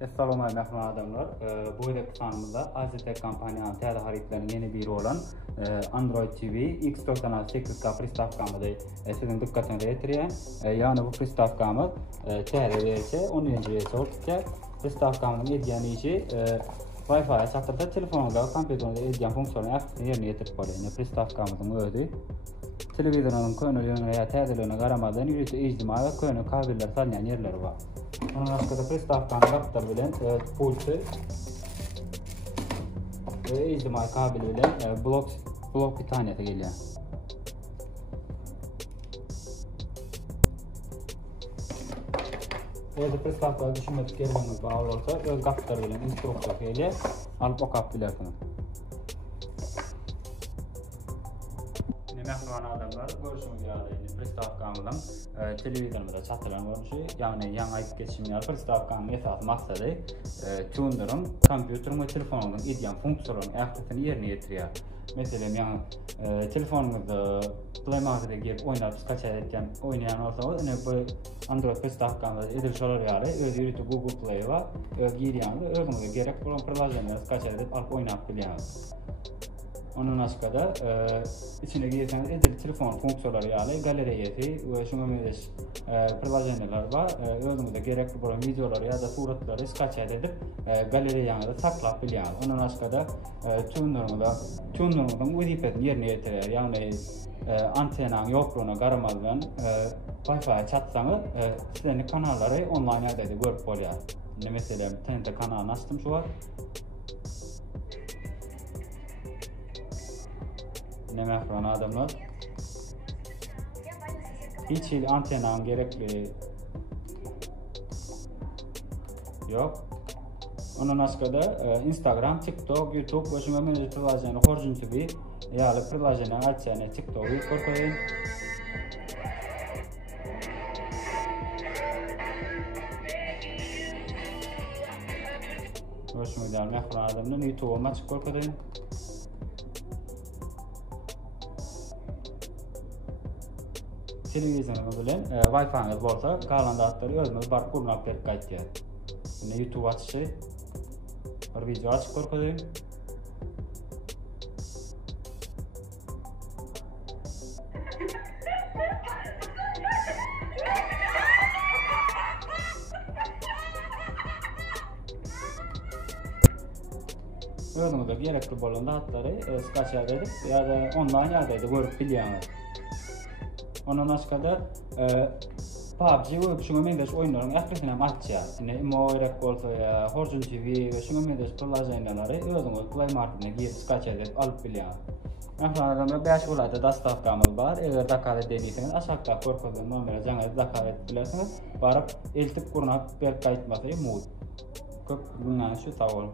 Assalamu alaikum adamlar. Bu videoda kanalımızda AZT kampanyanın tədə xaritlərinin yeni biri olan Android TV X98K pristavkamıdır. Sizin diqqətinizi yetirəyəm. Yani bu pristavkamız tədə versə 10-cu versə olacaq. Pristavkamının ediyəni işi Wi-Fi'ye çatdırda telefonunda, kompüterində ediyen funksiyonu yerine yetirib qoyur. Yəni pristavkamızın özü televizorun könülüyünə veya tədiliyinə qaramadan yürütü ictimai və könül kabirlər salyan yerləri var. Onun başqa pristavkanı kaptar bilen pultu ve ictimai kabili bilen blok bir tanesi geliyor. Eğer pristavkanı düşünmek gelmeniz bağlı olsa öz kaptar bilen instruksiyon geliyor. Alıp o kap bilersiniz. Mehman adamlar görüşümüz yarayını pristavkamızın televizyonumuzda çatılan oluşu, yani yan ayıp geçimler pristavkamın esas maksadı tuner'ın, kompüterın ve telefonunun ediyen fonksiyonun aktifini yerine getiriyor. Mesela yani telefonumuzda Play Market'e girip oynayıp oynayan olsa bu Android pristavkamızda edilmiş olur yani öz yürütü Google Play var, öz giryanında özümüzde gerek olan privasyonları skaç edip alıp oynayıp biliyoruz. Onun başqa da içine girseniz edil telefon funksiyonları yani galeriyeti ve şuna meyleş privasyonlar var. Özümüzde gerekli olan videoları ya da suratları skaç edip galeriyanı da saklap biliyoruz. Onun başqa da tuner'ın vazifesini yerine getirir. Yani antenan yokluğuna qaramazdan Wi-Fi'ye çatsanız sizin kanalları online edip görüp oluyor. Mesela TNT kanalını açtım şu var. Ne mehran adamlar. Hiç antenan gerekli yok. Onun başqa da Instagram, TikTok, YouTube ve şuna mevcut prilasyonu Horizon TV yani prilasyonu açacağını TikTok'u korkayın. Hoşuma gider mehran adamlar YouTube'u maç korkayın. Televizyonumuz bilen Wi-Fi'niz bolsa, kalanda atları özümüz barıp kurmak berip qaytıyor. Şimdi YouTube açışı, bir video açıp korkayım. Özümüzde gerekli bolanda atları skaç edip ya da online edip görüp biliyoruz. Onun başqa da PUBG ve şuna meyleş oyunların aktifini açacaq. Yani Moirek olsa ya Horizon TV ve şuna meyleş prilasyonları özümüz Play Market'e girip skaç edip alıp biliyoruz. Mehranlarımda 5 ulayda dastavkamız var. Eğer dakaret ediyseniz aşağıda korkudığım numara canlı dakaret bilirsiniz. Barıp eltip kurnak berip qaytması mut. Köp bundan şu sağ olun.